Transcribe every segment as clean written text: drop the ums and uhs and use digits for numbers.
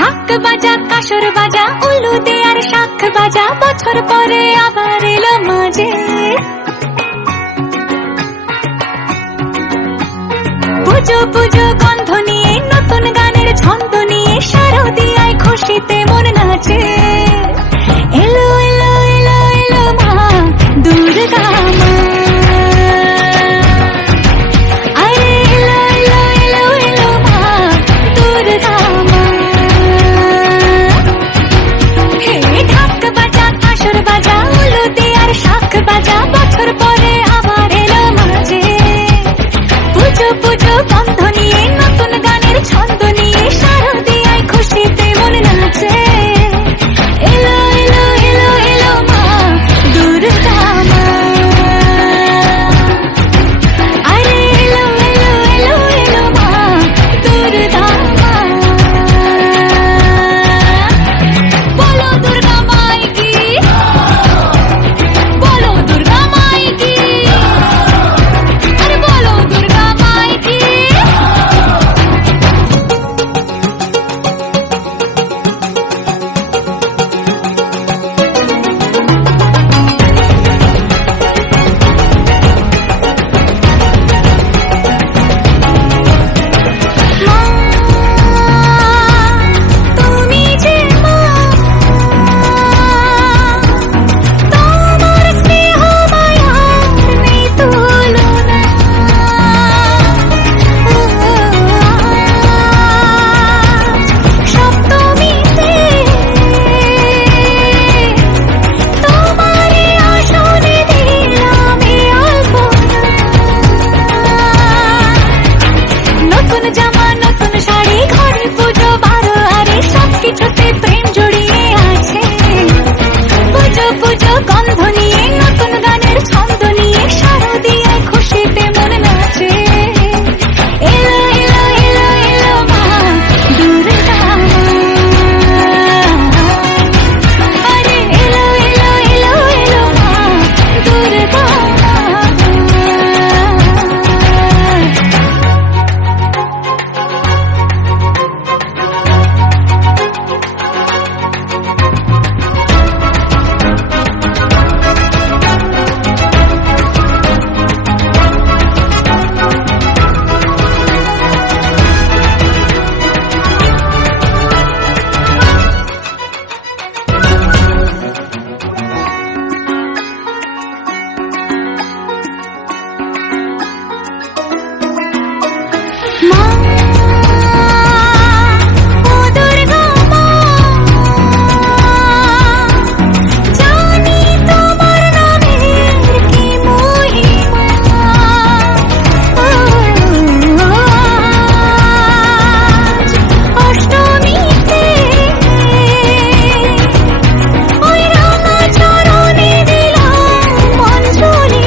ঢাক বাজা কাসর বাজা উলু দে আর শাখ বাজা বছর পরে আবার এলো মাঝে পুজো পুজো গন্ধ নিয়ে নতুন গানের ছন্দ নিয়ে শারদিয়ায় খুশিতে মন নাচে এলো এলো এলো এলো মা দুর্গা মা আরে এলো এলো এলো এলো মা দুর্গা মা হে ঢাক বাজা কাসর বাজা উলু দে আর শাখ বাজা বছর পরে আবার এলো মাঝে পুজো পুজো গন্ধ নিয়ে নতুন গানের ছন্দ নিয়ে শারদিয়ায় খুশিতে মন নাচে এলো এলো এলো এলো মা দুর্গা মা আরে এলো এলো এলো এলো মা দুর্গা মা বলো দুর্গা মাই কি বলো দুর্গা মাই কি আরে বলো দুর্গা মাই কি তুমি যে মা তোমার স্নেহ মায়ার নেই তুলনা সপ্তমীতে তোমারে আসনে দিলাম এই আলপনা নতুন জামা নতুন শাড়ি ঘরে পুজো বারো আরে সবকিছুতে প্রেম জড়িয়ে আছে পুজো পুজো গন্ধ নিয়ে নতুন গানের ছন্দ নিয়ে শারদিয়ায় খুশিতে মন নাচে এলো এলো এলো এলো মা দুর্গা মা আরে এলো এলো এলো এলো মা দুর্গা মা মা ও দুর্গা মা জানি তোমার নামের কি মহিমা অষ্টমীতে ওই রাঙা চরণে দিলাম অঞ্জলি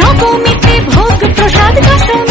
নবমীতে ভোগ প্রসাদ দশমী